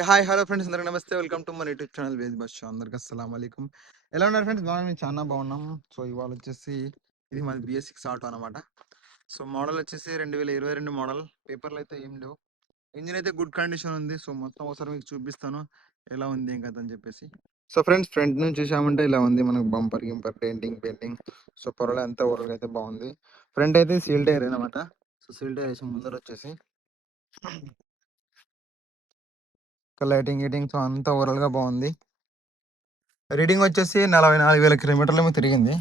Hi hello friends. అందరికి నమస్తే. Welcome to మన యూట్యూబ్ ఛానల్ వేజ్ బస్ అందరికి అస్సలం అయికం ఎలా ఉన్నారు ఫ్రెండ్స్? బాగా మేము చాలా బాగున్నాం. సో ఇవాళ వచ్చేసి ఇది మన బిఎస్ సిక్స్ ఆటో అనమాట సో మోడల్ వచ్చేసి రెండు వేల ఇరవై రెండు మోడల్. పేపర్లు అయితే ఏం లేవు. ఇంజిన్ అయితే గుడ్ కండిషన్ ఉంది. సో మొత్తం ఒకసారి మీకు చూపిస్తాను. ఎలా ఉంది ఏం కదా అని చెప్పేసి. సో ఫ్రెండ్స్ ఫ్రంట్ నుంచి చూసామంటే ఇలా ఉంది. మనకు బంపర్ గింపర్ పెయింటింగ్ పెయింటింగ్. సో పొరలు అంతా ఓవరాల్ అయితే బాగుంది. ఫ్రంట్ అయితే సీల్ టైర్ అనమాట సో సీల్ టైర్ వేసి ముందర వచ్చేసి లైటింగ్ గీటింగ్ సో అంతా ఓవరాల్గా బాగుంది. రీడింగ్ వచ్చేసి నలభై నాలుగు వేల కిలోమీటర్లు తిరిగింది.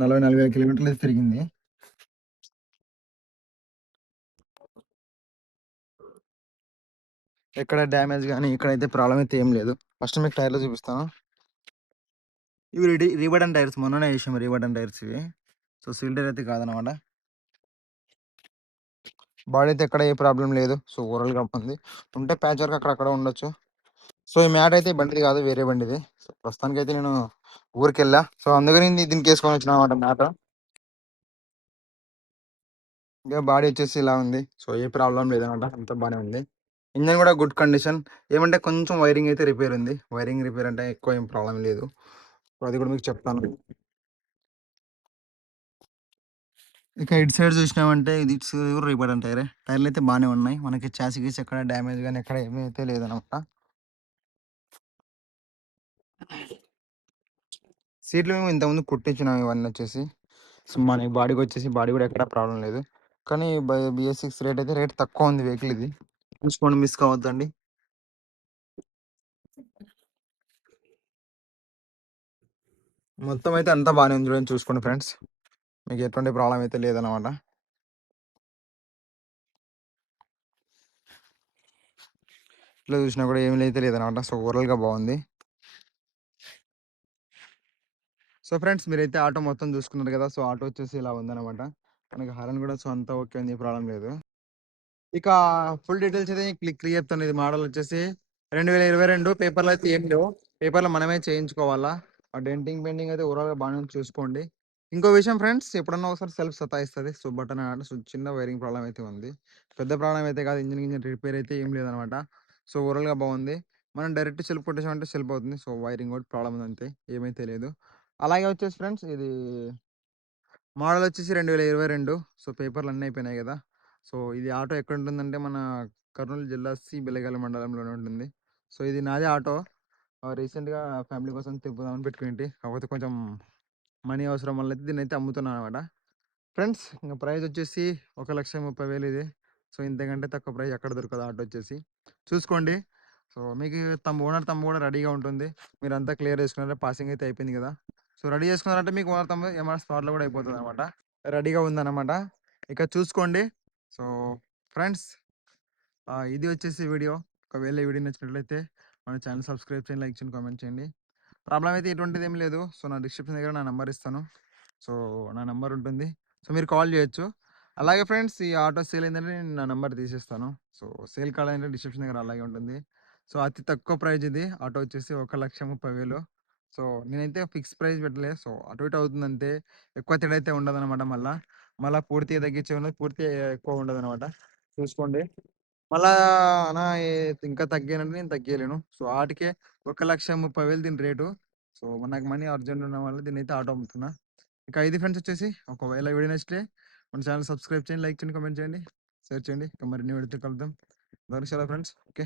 నలభై నాలుగు వేల కిలోమీటర్లు అయితే తిరిగింది. ఎక్కడ డ్యామేజ్ కానీ ఇక్కడైతే ప్రాబ్లం అయితే ఏం లేదు. ఫస్ట్ మీకు టైర్లో చూపిస్తాను. ఇవి రీ రీబటన్ టైర్స్ మొన్ననే వేసాం రీబటన్ టైర్స్ ఇవి. సో సీల్ అయితే కాదనమాట. బాడీ అయితే ఎక్కడ ఏ ప్రాబ్లం లేదు. సో ఓవరాల్గా ఉంది. ఉంటే ప్యాచ్ వర్క్ అక్కడక్కడ ఉండొచ్చు. సో ఈ మ్యాట్ అయితే బండిది కాదు వేరే బండిది. సో ప్రస్తుతానికి అయితే నేను ఊరికి వెళ్ళా సో అందుకని దీనికి వేసుకొని వచ్చిన అనమాట మ్యాట్. ఇంకా బాడీ వచ్చేసి ఇలా ఉంది. సో ఏ ప్రాబ్లం లేదనమాట అంత బాగానే ఉంది. ఇంజన్ కూడా గుడ్ కండిషన్. ఏమంటే కొంచెం వైరింగ్ అయితే రిపేర్ ఉంది. వైరింగ్ రిపేర్ అంటే ఎక్కువ ఏం ప్రాబ్లం లేదు. అది కూడా మీకు చెప్తాను. ఇక ఇటు సైడ్ చూసినామంటే ఇది ఇటు కూడా టైర్ టైర్లు అయితే బాగానే ఉన్నాయి. మనకి చాసి గీసి ఎక్కడ డ్యామేజ్ కానీ ఎక్కడ ఏమైతే లేదనమాట. సీట్లు మేము ఇంతకుముందు కుట్టించినాం ఇవన్నీ వచ్చేసి. సో మన బాడీకి వచ్చేసి బాడీ కూడా ఎక్కడ ప్రాబ్లం లేదు. కానీ బిఎస్ సిక్స్ రేట్ అయితే రేట్ తక్కువ ఉంది వెహికల్ ఇది. చూసుకోండి మిస్ కావద్దండి. మొత్తం అయితే అంతా బాగానే ఉంది చూడండి చూసుకోండి ఫ్రెండ్స్. మీకు ఎటువంటి ప్రాబ్లం అయితే లేదనమాట ఇట్లా చూసినా కూడా ఏమి అయితే లేదనమాట సో ఓవరాల్గా బాగుంది. సో ఫ్రెండ్స్ మీరైతే ఆటో మొత్తం చూసుకున్నారు కదా సో ఆటో వచ్చేసి ఇలా ఉందనమాట మనకి హారన్ కూడా సో అంతా ఓకే ఉంది ప్రాబ్లం లేదు. ఇక ఫుల్ డీటెయిల్స్ అయితే క్లిక్ క్లియర్ చెప్తాను. ఇది మోడల్ వచ్చేసి రెండు వేల ఇరవై రెండు పేపర్లు అయితే ఏం లేవు. పేపర్లు మనమే చేయించుకోవాలా? ఆ డెంటింగ్ పెయింటింగ్ అయితే ఓవరాల్గా బాగానే చూసుకోండి. ఇంకో విషయం ఫ్రెండ్స్ ఎప్పుడన్నా ఒకసారి సెల్ఫ్ సతాయిస్తుంది. సో బటన్ అంటే సో చిన్న వైరింగ్ ప్రాబ్లం అయితే ఉంది. పెద్ద ప్రాబ్లం అయితే కాదు ఇంజిన్ ఇంజిన్ రిపేర్ అయితే ఏం లేదనమాట. సో ఓవరాల్గా బాగుంది. మనం డైరెక్ట్ సెల్ఫ్ కొట్టేసామంటే సెల్ఫ్ అవుతుంది. సో వైరింగ్ కూడా ప్రాబ్లం ఉంది అంతే ఏమైతే లేదు అలాగే వచ్చేసి ఫ్రెండ్స్ ఇది మోడల్ వచ్చేసి రెండు వేల ఇరవై రెండు. సో పేపర్లు అన్నీ అయిపోయినాయి కదా. సో ఇది ఆటో ఎక్కడ ఉంటుందంటే మన కర్నూలు జిల్లా సి బెలగాల మండలంలోనే ఉంటుంది. సో ఇది నాదే ఆటో. రీసెంట్గా ఫ్యామిలీ కోసం తిప్పుదామని పెట్టుకుంటి. కాకపోతే కొంచెం మనీ అవసరం వల్ల అయితే దీన్ని అయితే అమ్ముతున్నాను అనమాట. ఫ్రెండ్స్ ఇంకా ప్రైస్ వచ్చేసి ఒక లక్ష ముప్పై వేలు ఇది. సో ఇంతకంటే తక్కువ ప్రైస్ ఎక్కడ దొరకదు ఆటో వచ్చేసి. చూసుకోండి. సో మీకు తమ ఓనర్ తమ్ము కూడా రెడీగా ఉంటుంది. మీరంతా క్లియర్ చేసుకున్నారా? పాసింగ్ అయితే అయిపోయింది కదా. సో రెడీ చేసుకున్నారంటే మీకు ఓనర్ తమ్ము ఏమైనా స్పాట్లో కూడా అయిపోతుంది అనమాట. రెడీగా ఉందన్నమాట. ఇక చూసుకోండి. సో ఫ్రెండ్స్ ఇది వచ్చేసి వీడియో. ఒకవేళ ఈ వీడియో నచ్చినట్లయితే మన ఛానల్ సబ్స్క్రైబ్ చేయండి లైక్ చేయండి కామెంట్ చేయండి. ప్రాబ్లం అయితే ఎటువంటిది ఏం లేదు. సో నా డిస్క్రిప్షన్ దగ్గర నా నెంబర్ ఇస్తాను. సో నా నెంబర్ ఉంటుంది. సో మీరు కాల్ చేయొచ్చు. అలాగే ఫ్రెండ్స్ ఈ ఆటో సేల్ ఏంటంటే నేను నా నెంబర్ తీసేస్తాను. సో సేల్ కావాలంటే డిస్క్రిప్షన్ దగ్గర అలాగే ఉంటుంది. సో అతి తక్కువ ప్రైజ్ ఇది. ఆటో వచ్చేసి ఒక లక్ష ముప్పై వేలు. సో నేనైతే ఫిక్స్ ప్రైస్ పెట్టలే. సో అటు ఇటు అవుతుందంటే ఎక్కువ తేడా అయితే ఉండదు అనమాట మళ్ళీ. మళ్ళీ పూర్తిగా తగ్గించే ఉన్నది పూర్తిగా ఎక్కువ ఉండదు అనమాట చూసుకోండి. మళ్ళా ఇంకా తగ్గానంటే నేను తగ్గలేను సో ఆటికే ఒక లక్ష ముప్పై వేలు దీని రేటు. సో నాకు మనీ అర్జెంట్ ఉన్న వల్ల దీని అయితే ఆటో అమ్ముతున్నా. ఇంకా ఐదు ఫ్రెండ్స్ వచ్చేసి ఒకవేళ వీడియో నచ్చితే మన ఛానల్ సబ్స్క్రైబ్ చేయండి లైక్ చేయండి కామెంట్ చేయండి. షేర్ చేయండి. ఇంకా మరిన్ని వీడియోతో కలుద్దాం. ధనుషాల ఫ్రెండ్స్. ఓకే.